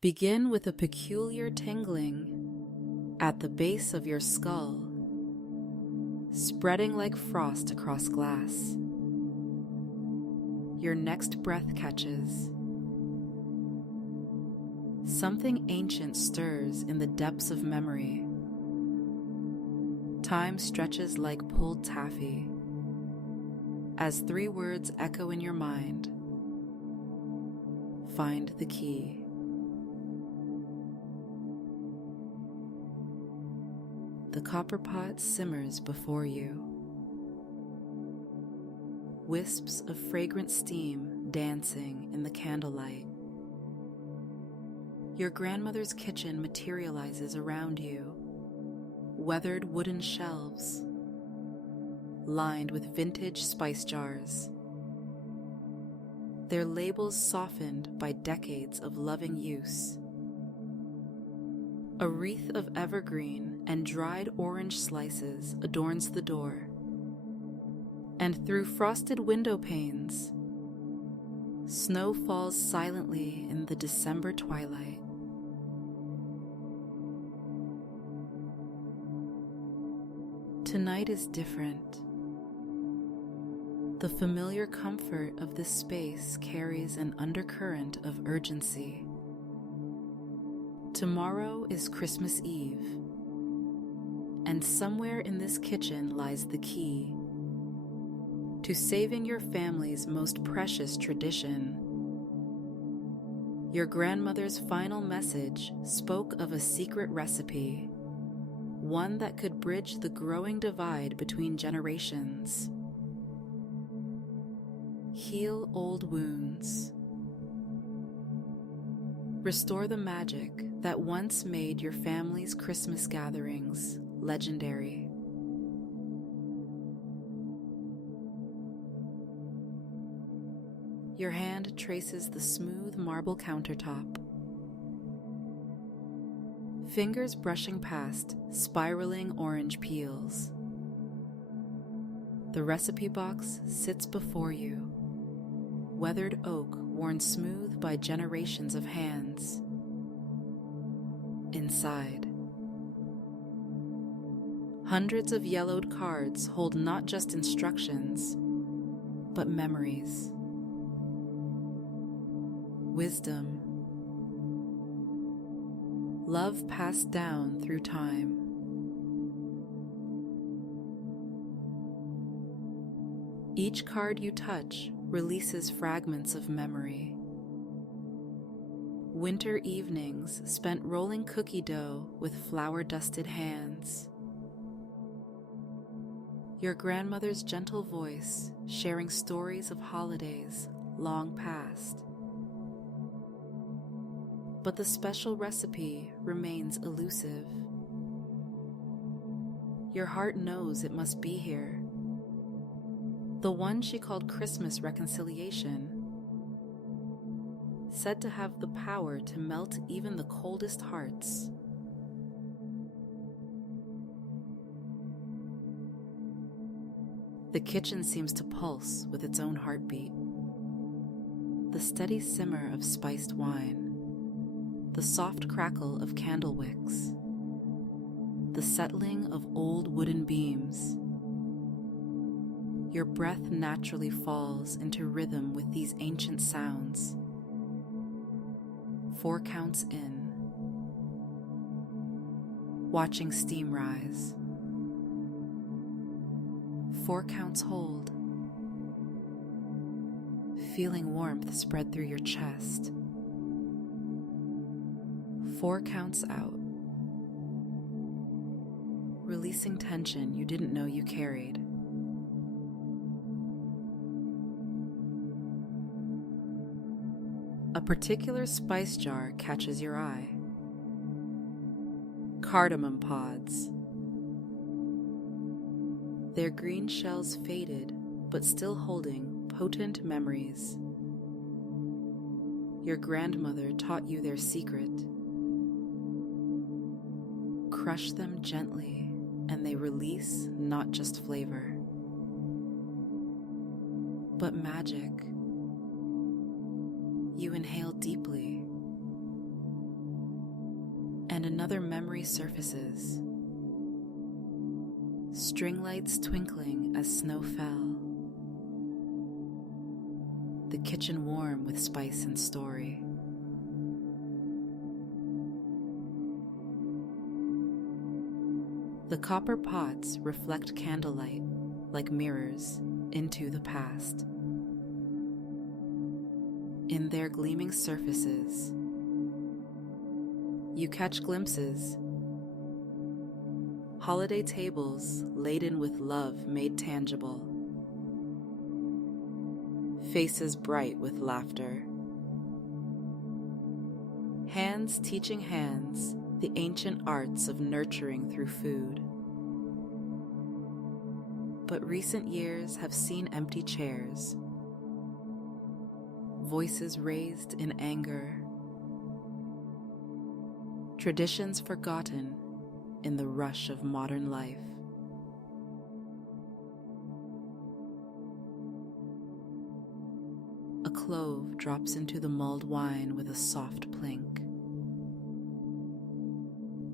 Begin with a peculiar tingling at the base of your skull, spreading like frost across glass. Your next breath catches. Something ancient stirs in the depths of memory. Time stretches like pulled taffy as three words echo in your mind. Find the key. The copper pot simmers before you. Wisps of fragrant steam dancing in the candlelight. Your grandmother's kitchen materializes around you. Weathered wooden shelves, lined with vintage spice jars. Their labels softened by decades of loving use. A wreath of evergreen and dried orange slices adorns the door, and through frosted window panes, snow falls silently in the December twilight. Tonight is different. The familiar comfort of this space carries an undercurrent of urgency. Tomorrow is Christmas Eve, and somewhere in this kitchen lies the key to saving your family's most precious tradition. Your grandmother's final message spoke of a secret recipe, one that could bridge the growing divide between generations. Heal old wounds. Restore the magic that once made your family's Christmas gatherings legendary. Your hand traces the smooth marble countertop. Fingers brushing past spiraling orange peels. The recipe box sits before you, weathered oak worn smooth by generations of hands. Inside, hundreds of yellowed cards hold not just instructions, but memories, wisdom, love passed down through time. Each card you touch releases fragments of memory. Winter evenings spent rolling cookie dough with flour-dusted hands. Your grandmother's gentle voice sharing stories of holidays long past. But the special recipe remains elusive. Your heart knows it must be here. The one she called Christmas reconciliation, said to have the power to melt even the coldest hearts. The kitchen seems to pulse with its own heartbeat. The steady simmer of spiced wine, the soft crackle of candle wicks, the settling of old wooden beams. Your breath naturally falls into rhythm with these ancient sounds. 4 counts in, watching steam rise. 4 counts hold, feeling warmth spread through your chest. 4 counts out, releasing tension you didn't know you carried. A particular spice jar catches your eye. Cardamom pods. Their green shells faded, but still holding potent memories. Your grandmother taught you their secret. Crush them gently, and they release not just flavor, but magic. You inhale deeply, and another memory surfaces. String lights twinkling as snow fell. The kitchen warm with spice and story. The copper pots reflect candlelight like mirrors into the past. In their gleaming surfaces, you catch glimpses. Holiday tables laden with love made tangible. Faces bright with laughter. Hands teaching hands the ancient arts of nurturing through food. But recent years have seen empty chairs, voices raised in anger, traditions forgotten in the rush of modern life. A clove drops into the mulled wine with a soft plink,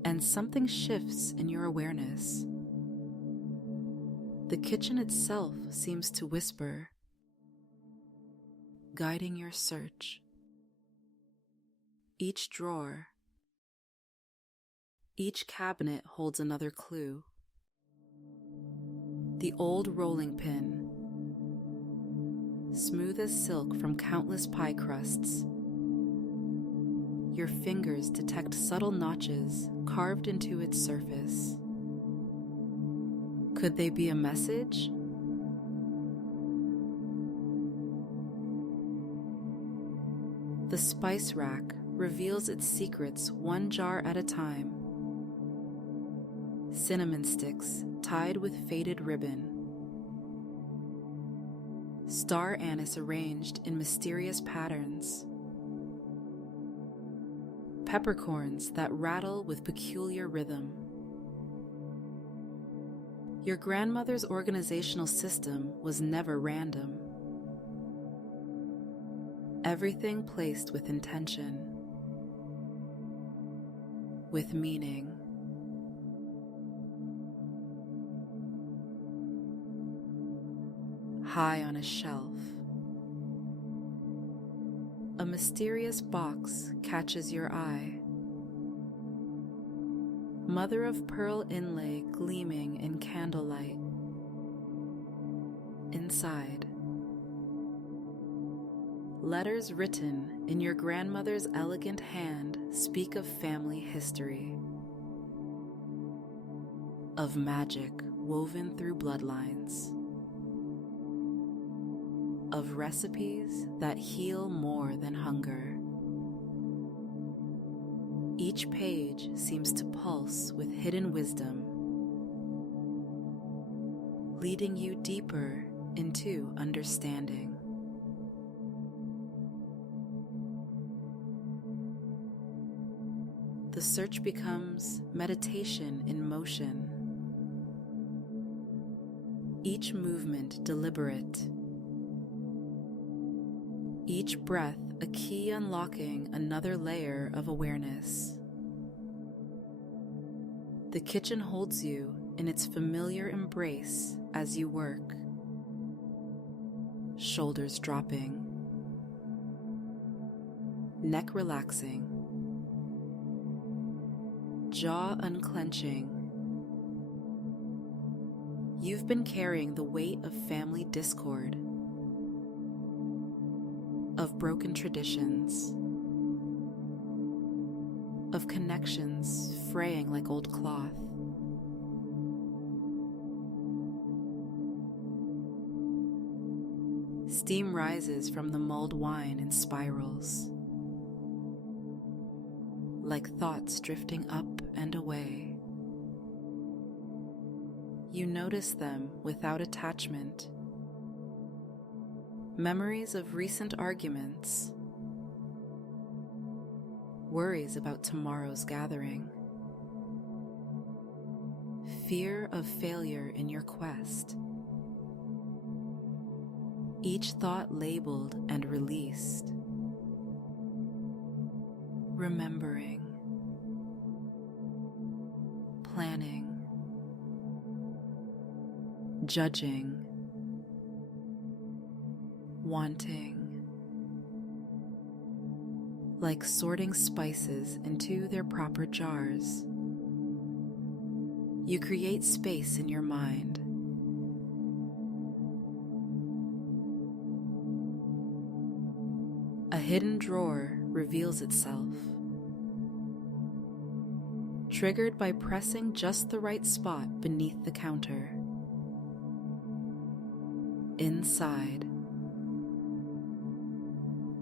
and something shifts in your awareness. The kitchen itself seems to whisper, guiding your search. Each drawer, each cabinet holds another clue. The old rolling pin, smooth as silk from countless pie crusts. Your fingers detect subtle notches carved into its surface. Could they be a message? The spice rack reveals its secrets one jar at a time. Cinnamon sticks tied with faded ribbon. Star anise arranged in mysterious patterns. Peppercorns that rattle with peculiar rhythm. Your grandmother's organizational system was never random. Everything placed with intention, with meaning. High on a shelf, a mysterious box catches your eye. Mother of pearl inlay gleaming in candlelight. Inside, letters written in your grandmother's elegant hand speak of family history, of magic woven through bloodlines, of recipes that heal more than hunger. Each page seems to pulse with hidden wisdom, leading you deeper into understanding. The search becomes meditation in motion, each movement deliberate, each breath a key unlocking another layer of awareness. The kitchen holds you in its familiar embrace as you work, shoulders dropping, neck relaxing, jaw unclenching. You've been carrying the weight of family discord, of broken traditions, of connections fraying like old cloth. Steam rises from the mulled wine in spirals, like thoughts drifting up and away. You notice them without attachment. Memories of recent arguments, worries about tomorrow's gathering, fear of failure in your quest. Each thought labeled and released. Remembering. planning, judging, wanting, like sorting spices into their proper jars. You create space in your mind. A hidden drawer reveals itself, triggered by pressing just the right spot beneath the counter. Inside,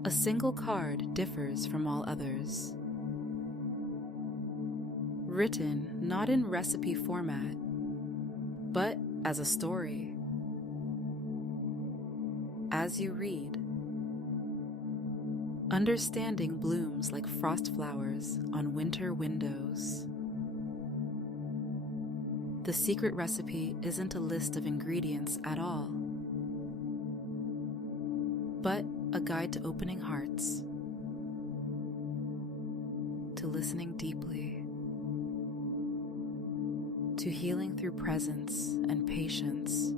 a single card differs from all others. Written not in recipe format, but as a story. As you read, understanding blooms like frost flowers on winter windows. The secret recipe isn't a list of ingredients at all, but a guide to opening hearts, to listening deeply, to healing through presence and patience.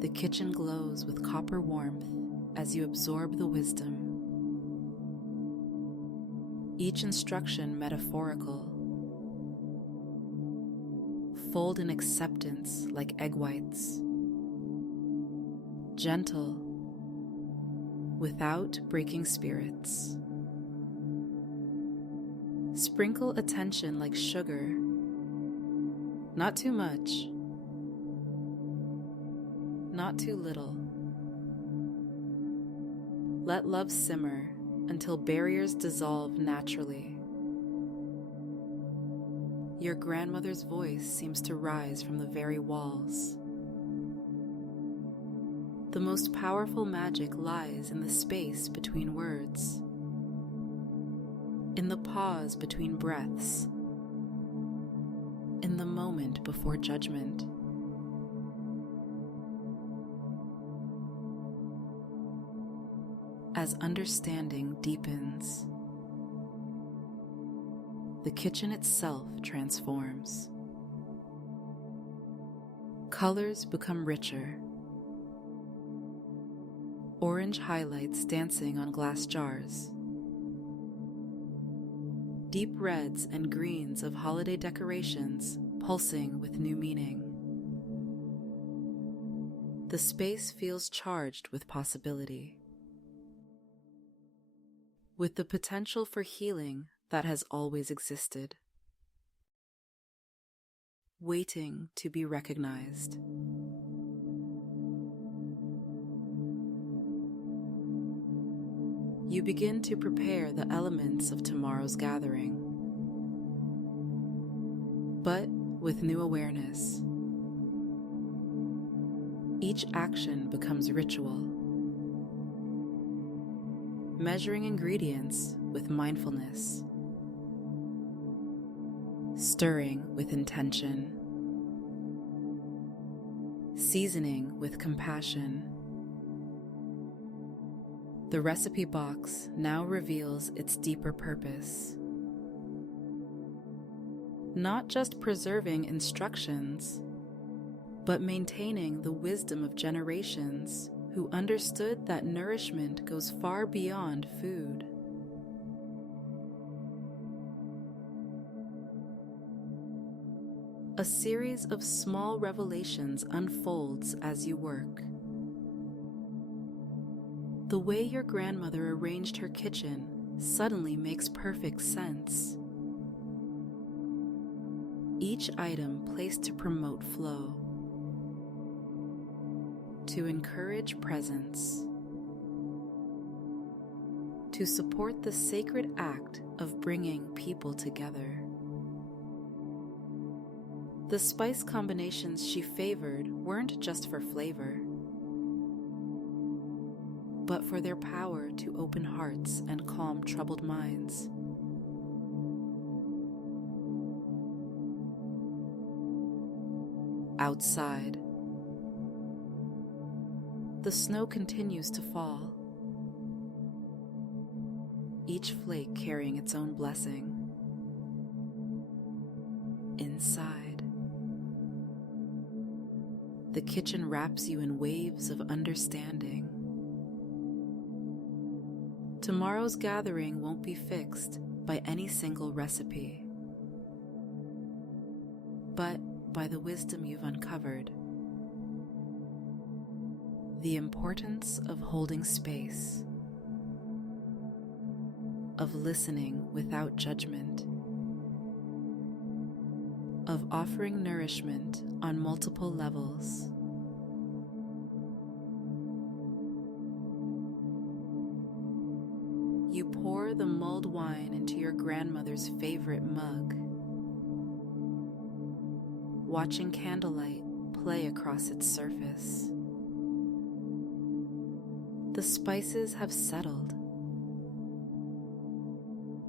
The kitchen glows with copper warmth as you absorb the wisdom. Each instruction metaphorical. Fold in acceptance like egg whites. Gentle, without breaking spirits. Sprinkle attention like sugar. Not too much. Not too little. Let love simmer until barriers dissolve naturally. Your grandmother's voice seems to rise from the very walls. The most powerful magic lies in the space between words, in the pause between breaths, in the moment before judgment. As understanding deepens, the kitchen itself transforms. Colors become richer. Orange highlights dancing on glass jars. Deep reds and greens of holiday decorations pulsing with new meaning. The space feels charged with possibility, with the potential for healing that has always existed, waiting to be recognized. You begin to prepare the elements of tomorrow's gathering, but with new awareness. Each action becomes ritual, measuring ingredients with mindfulness, stirring with intention, seasoning with compassion. The recipe box now reveals its deeper purpose. Not just preserving instructions, but maintaining the wisdom of generations who understood that nourishment goes far beyond food. A series of small revelations unfolds as you work. The way your grandmother arranged her kitchen suddenly makes perfect sense. Each item placed to promote flow, to encourage presence, to support the sacred act of bringing people together. The spice combinations she favored weren't just for flavor, but for their power to open hearts and calm troubled minds. Outside, the snow continues to fall. each flake carrying its own blessing. Inside, the kitchen wraps you in waves of understanding. Tomorrow's gathering won't be fixed by any single recipe, but by the wisdom you've uncovered. The importance of holding space, of listening without judgment, of offering nourishment on multiple levels. You pour the mulled wine into your grandmother's favorite mug, watching candlelight play across its surface. The spices have settled,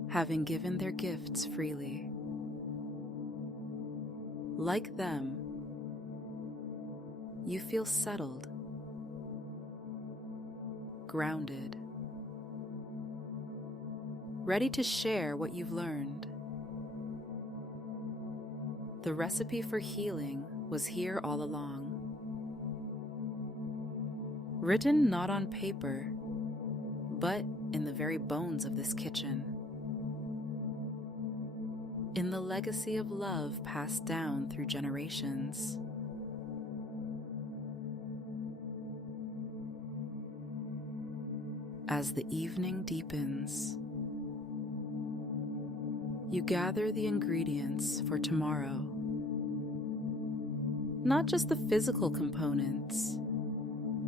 having given their gifts freely. Like them, you feel settled, grounded, ready to share what you've learned. The recipe for healing was here all along. Written not on paper, but in the very bones of this kitchen. In the legacy of love passed down through generations. As the evening deepens, you gather the ingredients for tomorrow. Not just the physical components,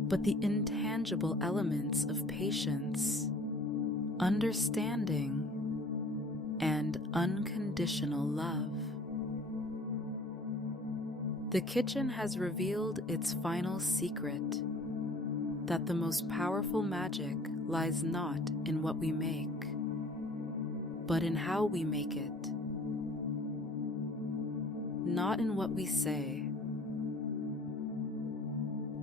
but the intangible elements of patience, understanding, and unconditional love. The kitchen has revealed its final secret, that the most powerful magic lies not in what we make, but in how we make it. Not in what we say,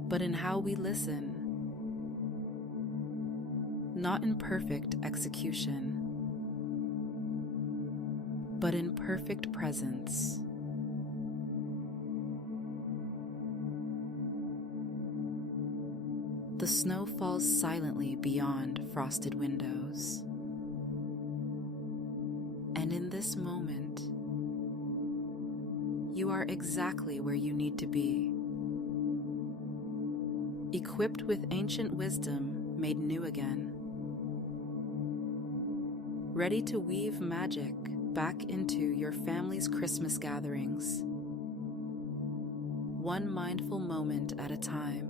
but in how we listen. Not in perfect execution, but in perfect presence. The snow falls silently beyond frosted windows. And in this moment, you are exactly where you need to be. Equipped with ancient wisdom made new again. Ready to weave magic back into your family's Christmas gatherings. One mindful moment at a time.